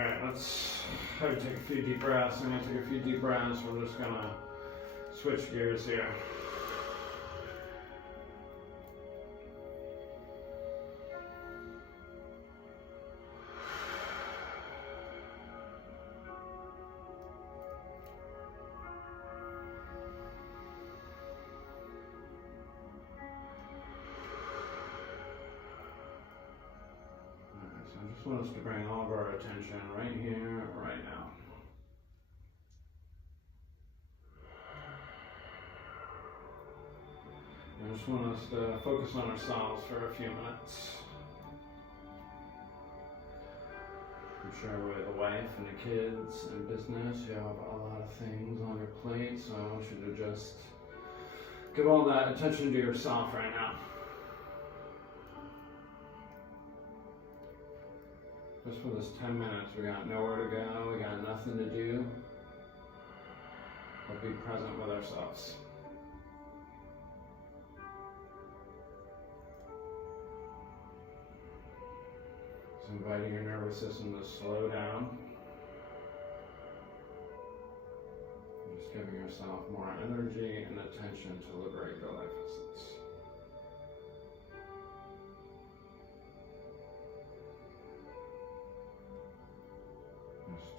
Alright, let's have you take a few deep breaths. I'm going to take a few deep breaths. We're just going to switch gears here. I just want us to bring all of our attention right here, right now. I just want us to focus on ourselves for a few minutes. I'm sure with a wife and the kids and business, you have a lot of things on your plate, so I want you to just give all that attention to yourself right now. Just for this 10 minutes, we got nowhere to go, we got nothing to do, but be present with ourselves. Just inviting your nervous system to slow down. Just giving yourself more energy and attention to liberate your life essence.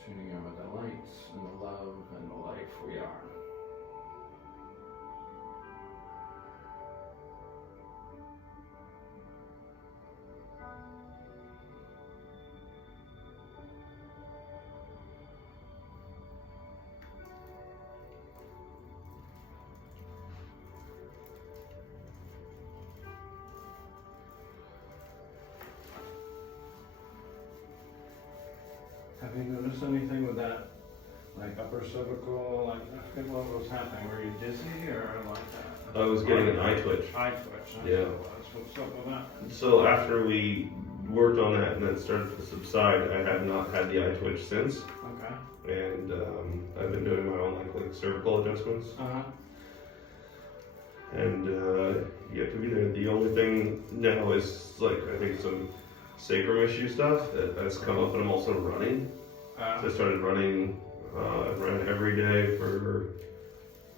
Tuning in with the lights and the love and the life we are. Have you noticed anything with that, like upper cervical, like I forget what was happening, were you dizzy or like that? I was getting an eye twitch. Eye twitch, that's Yeah. what it was. What's up with that? So after we worked on that and it started to subside, I have not had the eye twitch since. Okay. And I've been doing my own like cervical adjustments. Uh-huh. And yeah, to be there. The only thing now is like I think some sacrum issue stuff that's come up, and I'm also running. So I started running. I ran every day for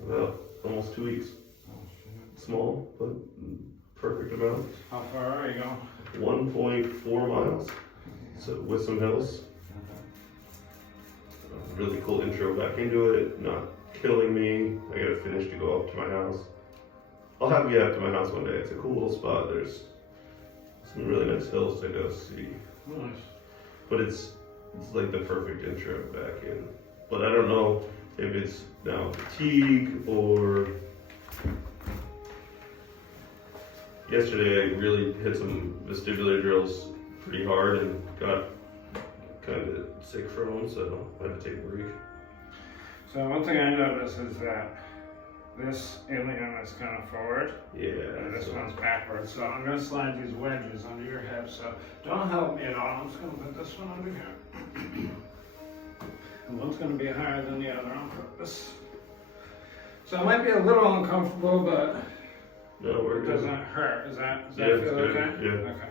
about almost 2 weeks. Oh, shit. Small, but perfect amount. How far are you going? 1.4 miles. So with some hills. Really cool intro back into it. Not killing me. I gotta finish to go up to my house. I'll have you up to my house one day. It's a cool little spot. There's some really nice hills to go see. Nice. But it's like the perfect intro back in. But I don't know if it's now fatigue or yesterday I really hit some vestibular drills pretty hard and got kind of sick from them, so I had to take a break. So one thing I noticed is that this ilium is kind of forward. Yeah. And this one's backwards. So I'm going to slide these wedges under your hips. So don't help me at all. I'm just going to put this one under here. And one's going to be higher than the other on purpose. So it might be a little uncomfortable, but No, we're it good. doesn't hurt. Does that Yeah, feel it's good. okay? Yeah. Okay.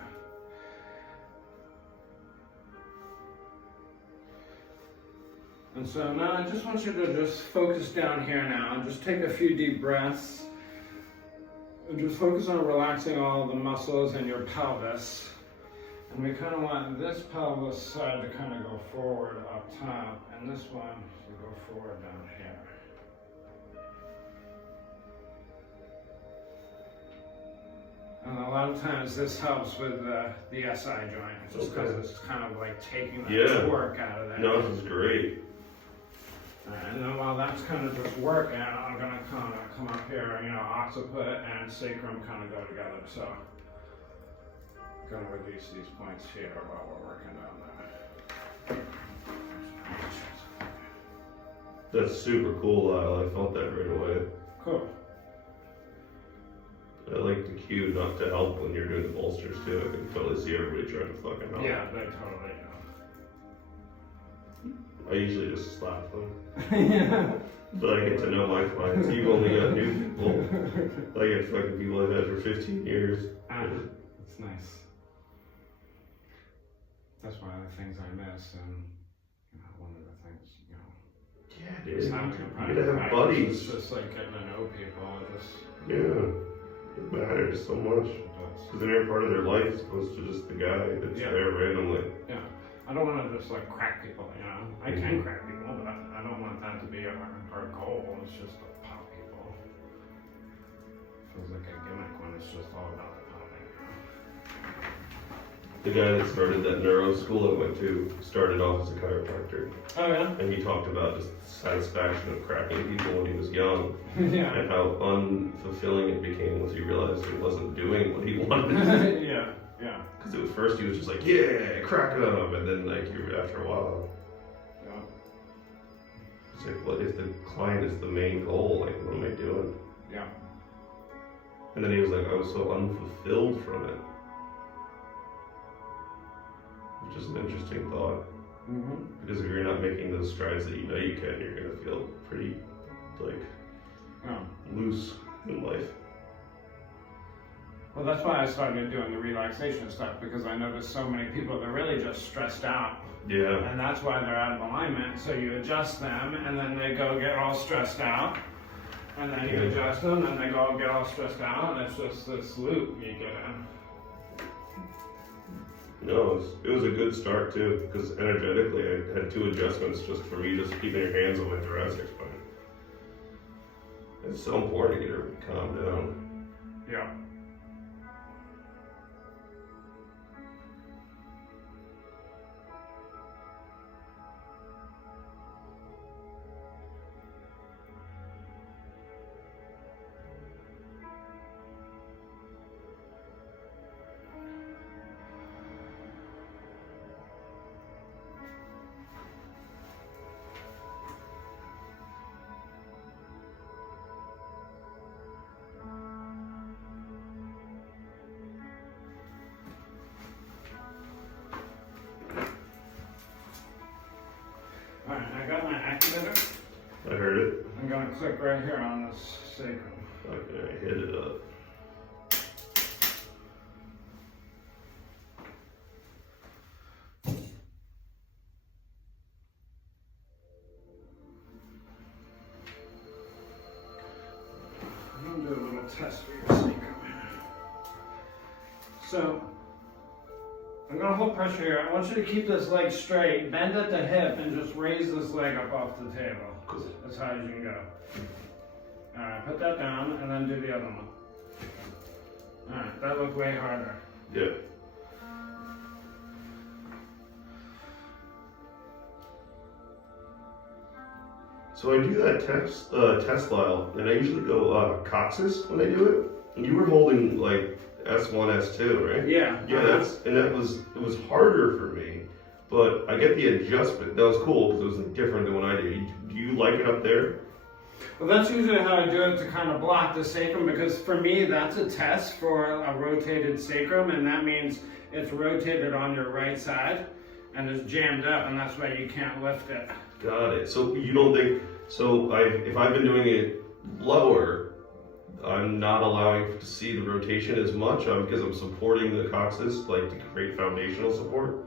And so now I just want you to just focus down here now and just take a few deep breaths. And just focus on relaxing all the muscles in your pelvis. And we kind of want this pelvis side to kind of go forward up top, and this one to go forward down here. And a lot of times this helps with the SI joint, just because it's kind of like taking that torque out of there. No, this is great. And then while that's kind of just working, I'm going to kind of come up here, you know, occiput and sacrum kind of go together. So I'm going to release these points here while we're working on that. That's super cool, Lyle. I felt that right away. Cool. I like the cue not to help when you're doing the bolsters too. I can totally see everybody trying to fucking help. Yeah, they totally I usually just slap them. yeah. But I get to know my clients. You've only got new people. I get fucking people I've had for 15 years. That's nice. That's one of the things I miss. And one of the things, Yeah, dude. just having a You private gotta have practice buddies. is just like getting to know people. Yeah, it matters so much. Because then you're part of their life as opposed to just the guy that's there randomly. Yeah. I don't want to just like crack people, I can crack people, but I don't want that to be our goal. It's just to pop people. Feels like a gimmick when it's just all about the popping. The guy that started that neuro school I went to started off as a chiropractor. Oh yeah? And he talked about just the satisfaction of cracking people when he was young. Yeah. And how unfulfilling it became once he realized he wasn't doing what he wanted. Yeah. Because at first he was just like, yeah, crack them. And then like after a while, it's like, what if the client is the main goal? Like, what am I doing? Yeah. And then he was like, I was so unfulfilled from it. Which is an interesting thought. Mm-hmm. Because if you're not making those strides that you know you can, you're going to feel pretty, loose in life. Well, that's why I started doing the relaxation stuff, because I noticed so many people, they're really just stressed out. Yeah. And that's why they're out of alignment. So you adjust them, and then they go get all stressed out. And then you adjust them, and they go get all stressed out, and it's just this loop you get in. No, it was a good start too, because energetically I had 2 adjustments just for me, just keeping your hands on my thoracic spine. It's so important to get her calm down. Yeah. Alright, I got my activator. I heard it. I'm going to click right here on this sacrum. Okay, I hit it up. I'm going to do a little test for your sacrum. So, I'm going to hold pressure here. I want you to keep this leg straight, bend at the hip, and just raise this leg up off the table. Cool. As high as you can go. Alright, put that down, and then do the other one. Alright, that looked way harder. Yeah. So I do that test file, and I usually go coccyx when I do it. And you were holding like S1, S2, right? Yeah. Yeah, it was harder for me, but I get the adjustment. That was cool because it was different than what I do. Do you like it up there? Well, that's usually how I do it, to kind of block the sacrum, because for me that's a test for a rotated sacrum, and that means it's rotated on your right side and it's jammed up, and that's why you can't lift it. Got it. So you don't think, if I've been doing it lower, I'm not allowing to see the rotation as much because I'm supporting the coccyx, like to create foundational support.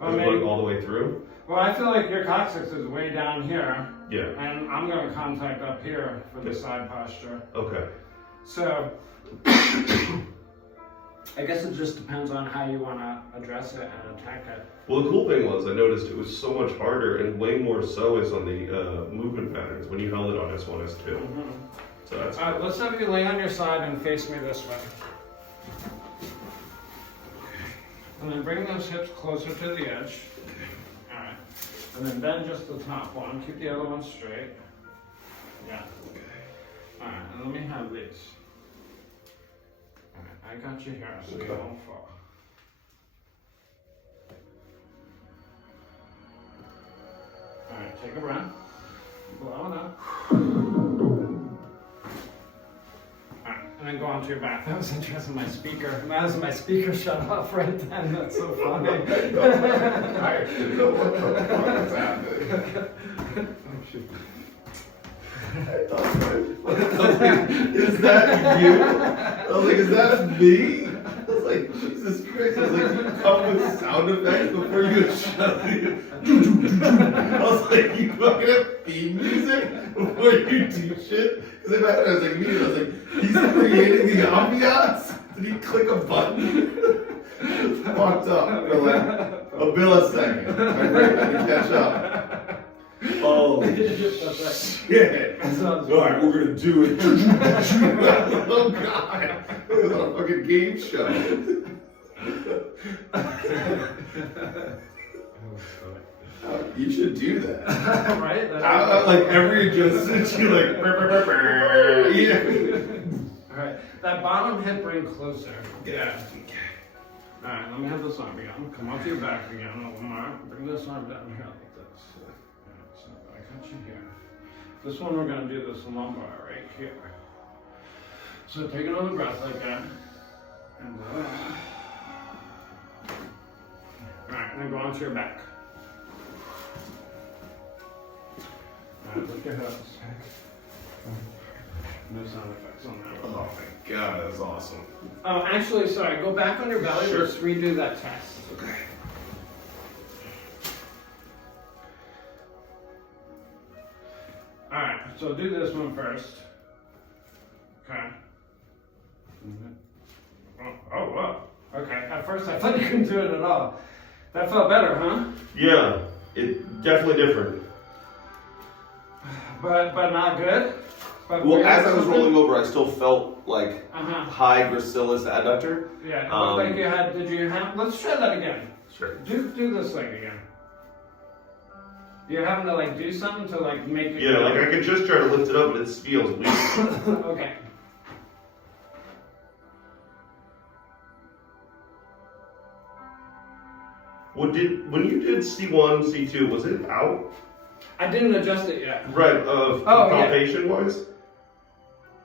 Going all the way through. Well, I feel like your coccyx is way down here. Yeah. And I'm going to contact up here for the side posture. Okay. So, I guess it just depends on how you want to address it and attack it. Well, the cool thing was I noticed it was so much harder, and way more so is on the movement patterns when you held it on S1, S2. Mm-hmm. So that's all right. Let's have you lay on your side and face me this way. And then bring those hips closer to the edge. All right. And then bend just the top one. Keep the other one straight. Yeah. Okay. All right. And let me have these. All right. I got you here so you won't fall. All right. Take a breath. Blow it up. And then go on to your back. That was interesting. My speaker shut off right then. That's so funny. I didn't know what the fuck was happening. I thought, is that you? I was like, is that me? I was like, like, Jesus Christ. I was like, you come with sound effects before you shut it. I was like, you fucking have theme music before you do shit? Because I was like, he's creating the ambiance? Did he click a button? Fucked up for like a millisecond. My brain had to catch up. Oh shit! Alright, we're gonna do it. Oh god! It was on a fucking game show. You should do that. Right? Like every adjustment, you like. Yeah. Alright, that bottom hip bring closer. Yeah. Alright, let me have this arm again. Come off your back again a little more. Bring this arm down here like this. Alright, so I got you here. This one we're going to do this lumbar right here. So take another breath like that. And alright, and then go onto your back. Alright, lift your hips. No sound effects on that one. Oh my god, that's awesome. Oh, actually, sorry. Go back on your belly. Sure. Let's redo that test. Okay. All right. So do this one first. Okay. Oh, wow. Okay. At first, I thought you couldn't do it at all. That felt better, huh? Yeah, it definitely different. But not good. But Well, weird as I was something? rolling over, I still felt like Uh-huh. high gracilis adductor. Yeah. It looked like you had. Did you have? Let's try that again. Sure. Do this leg again. You're having to like do something to like make it. Yeah, like I could just try to lift it up, but it feels weak. Okay. When you did C1, C2, was it out? I didn't adjust it yet. Right, Oh, yeah. palpation wise?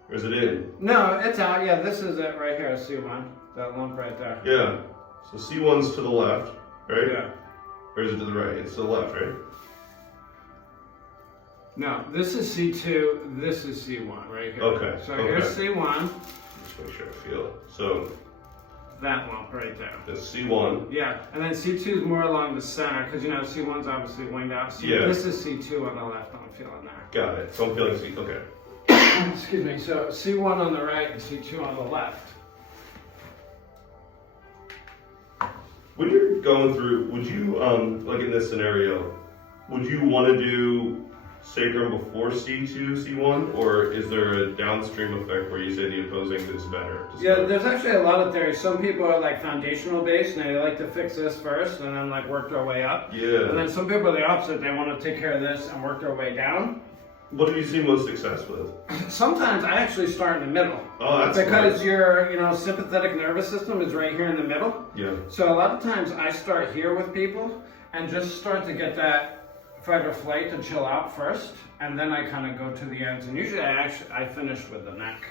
Or is it in? No, it's out. Yeah, this is it right here. C1. That lump right there. Yeah. So C1's to the left, right? Yeah. Or is it to the right? It's to the left, right? No, this is C2. This is C1 right here. Okay, So okay. here's C1. Just make sure I feel. So That lump right there. the C1. Yeah, and then C2 is more along the center because you know C1's obviously winged out. Yeah. This is C2 on the left. I'm feeling there. Got it. So I'm feeling C. Okay. Excuse me. So C1 on the right and C2 on the left. When you're going through, would you, like in this scenario, would you want to do sacrum before C2, C1, or is there a downstream effect where you say the opposing is better? Yeah, there's actually a lot of theories. Some people are like foundational based and they like to fix this first and then like work their way up. And Yeah. then some people are the opposite. They want to take care of this and work their way down. What have you seen most success with? Sometimes I actually start in the middle. Oh, that's Because nice. your, sympathetic nervous system is right here in the middle. Yeah. So a lot of times I start here with people and just start to get that fight or flight to chill out first, and then I kind of go to the ends. And usually I finish with the neck.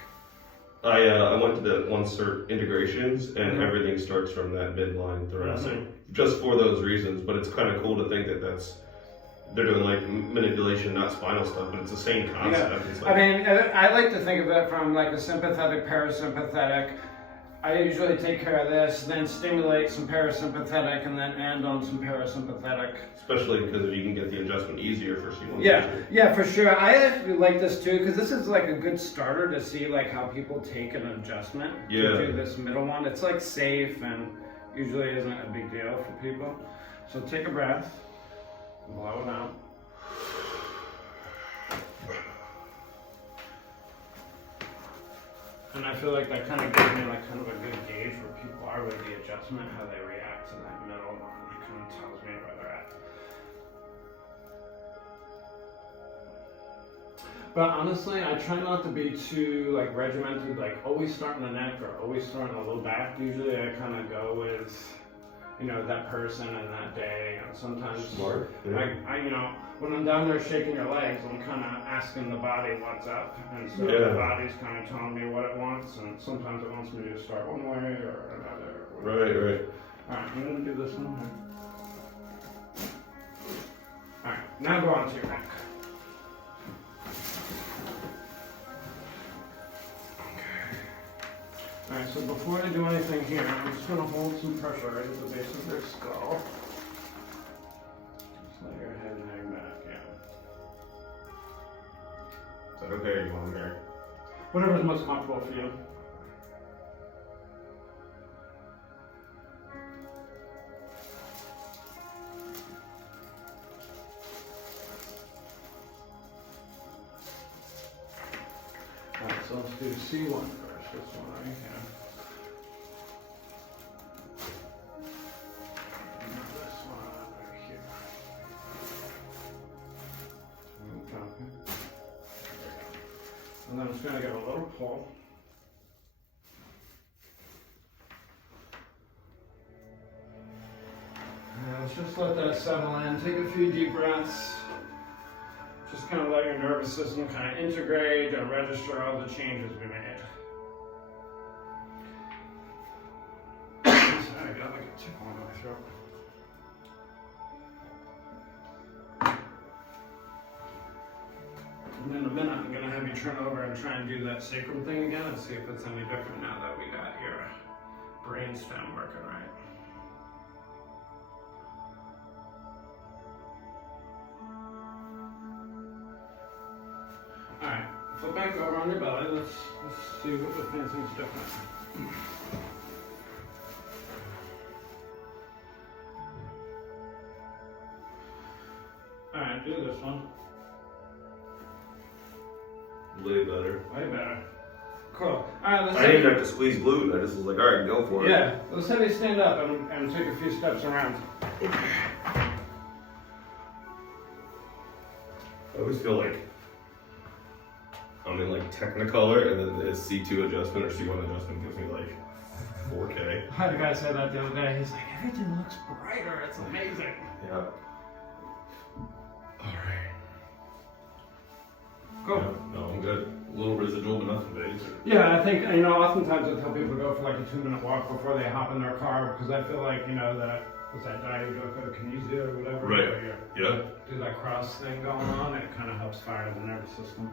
I went to the one cert integrations, and Mhm. everything starts from that midline thoracic, Mhm. just for those reasons. But it's kind of cool to think that they're doing like manipulation, not spinal stuff, but it's the same concept. It's I like, mean, I like to think of it from like a sympathetic, parasympathetic. I usually take care of this, then stimulate some parasympathetic, and then end on some parasympathetic. especially because you can get the adjustment easier for C1. Yeah, for sure. I actually like this too because this is like a good starter to see like how people take an adjustment Yeah. to do this middle one. It's like safe and usually isn't a big deal for people. So take a breath, blow it out. And I feel like that kind of gives me like kind of a good gauge where people are with the adjustment, how they react to that middle one. It kind of tells me where they're at. But honestly, I try not to be too like regimented, like always starting the neck or always starting the low back. Usually I kind of go with, that person and that day. And sometimes Smart. Yeah. I when I'm down there shaking your legs, I'm kind of asking the body what's up. And so Yeah. the body's kind of telling me what it wants. And sometimes it wants me to start one way or another. Right. All right, I'm going to do this one here. All right, now go on to your neck. Alright, so So before I do anything here, I'm just going to hold some pressure right at the base of their skull. Just let your head hang back, yeah. Is that okay or you want them here? Whatever's most comfortable for you. Alright, so let's do C1 first, this one right here. And this one right here. Okay. And then I'm just going to give a little pull. And let's just let that settle in. Take a few deep breaths. Just kind of let your nervous system kind of integrate and register all the changes we made. Sorry, I got like a tickle in my throat. And in a minute, I'm going to have you turn over and try and do that sacrum thing again and see if it's any different now that we got your brainstem working right. Alright, flip back over on your belly. Let's see what anything's different. Alright, do this one. Way better. Way better. Cool. Alright, let's I didn't even have to squeeze glute. I just was like, all right, go for it. Yeah, let's have you stand up and take a few steps around. I always feel like I'm in like Technicolor, and then the C2 adjustment or C1 adjustment gives me like 4K. I had a guy say that the other day. He's like, everything looks brighter. It's amazing. Yeah. Alright. Cool. Yeah, no, I'm good. A little residual, but nothing big. Yeah, I think, oftentimes I tell people to go for like a 2-minute walk before they hop in their car because I feel like, that, what's that diet you go for, kinesia or whatever? Right. Where you Yeah. do that cross thing going on, and it kind of helps fire the nervous system.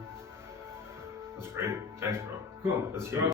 That's great. Thanks, bro. Cool. That's huge.